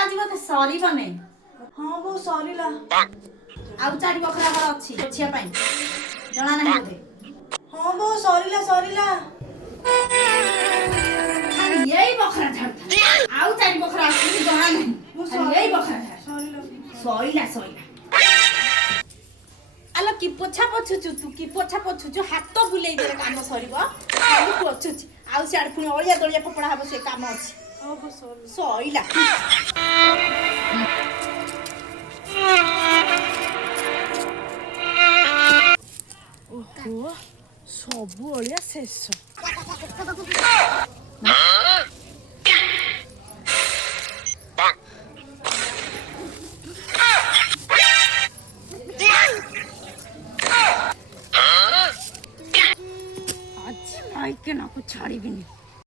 ଆଜି ବୋଧେ ସରିବନି। ହଁ ବୋଉ ସରିଲା। ଆଉ 4 ବଖରା ଘର ଅଛି ପୋଛିବା ପାଇଁ ଜଣା ନାହିଁ ବୋଧେ। ହଁ ବୋଉ ସରିଲା ସରିଲା। ଖାଲି ଏଇ ବଖରା ଝାଡୁଥା ଆଉ 4 ବଖରା ଅଛି ଜଣା ନାହିଁ। ବୋଉ ଖାଲି ଏଇ ବଖରା ସରିଲା। ସଇଲା ସଇଲା। ଆଲୋ କି ପୋଛା ପୋଛୁଛୁ ତୁ କି ପୋଛା ପୋଛୁଛୁ ହାତ ବୁଲେଇ ଦେଲେ କାମ ସରିବ। ଖାଲି ପୋଛୁଛି ଆଉ ସିଆଡେ ପୁଣି ଅଳିଆ ଦଳିଆ ଫୋପଡ଼ା ହବ ସେ କାମ ଅଛି। ହଁ ବୋଉ ସରିଲା। ସଇଲା। ଓହୋ ସବୁ ଅଳିଆ ଶେଷ।